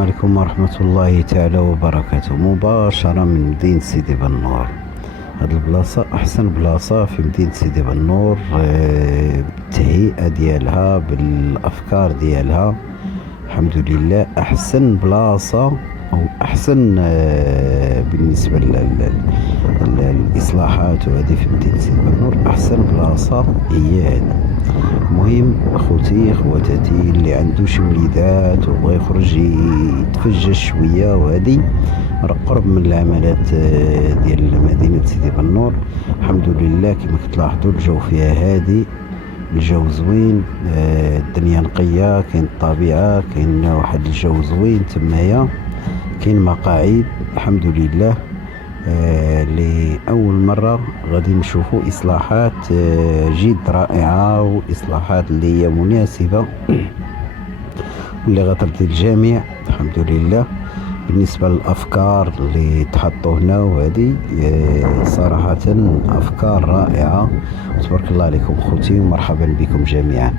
عليكم ورحمة الله تعالى وبركاته، مباشرة من مدينة سيدي بنور. هاد البلاصة أحسن بلاصة في مدينة سيدي بنور، بالتهيئة ديالها بالأفكار ديالها. الحمد لله أحسن بلاصة أو أحسن بالنسبة للإصلاحات وهذه في مدينة سيدي بنور. أحسن بلاصة هي هذه. المهم خواتاتي اللي عنده شي وليدات وبغى يخرج يتفجى شويه وهذه راه قرب من العملات ديال مدينه سيدي بنور. الحمد لله كما كتلاحظوا الجو فيها هادي، الجو زوين، الدنيا نقيه، كاين الطبيعه، كاين واحد الجو زوين تمايا، كاين مقاعد. الحمد لله لأول مرة غادي نشوفوا إصلاحات جد رائعة، وإصلاحات اللي هي مناسبة واللي غترضي الجميع. الحمد لله. بالنسبة للأفكار اللي تحطوا هنا وهذه صراحة أفكار رائعة، تبارك الله عليكم خوتي، ومرحبا بكم جميعا.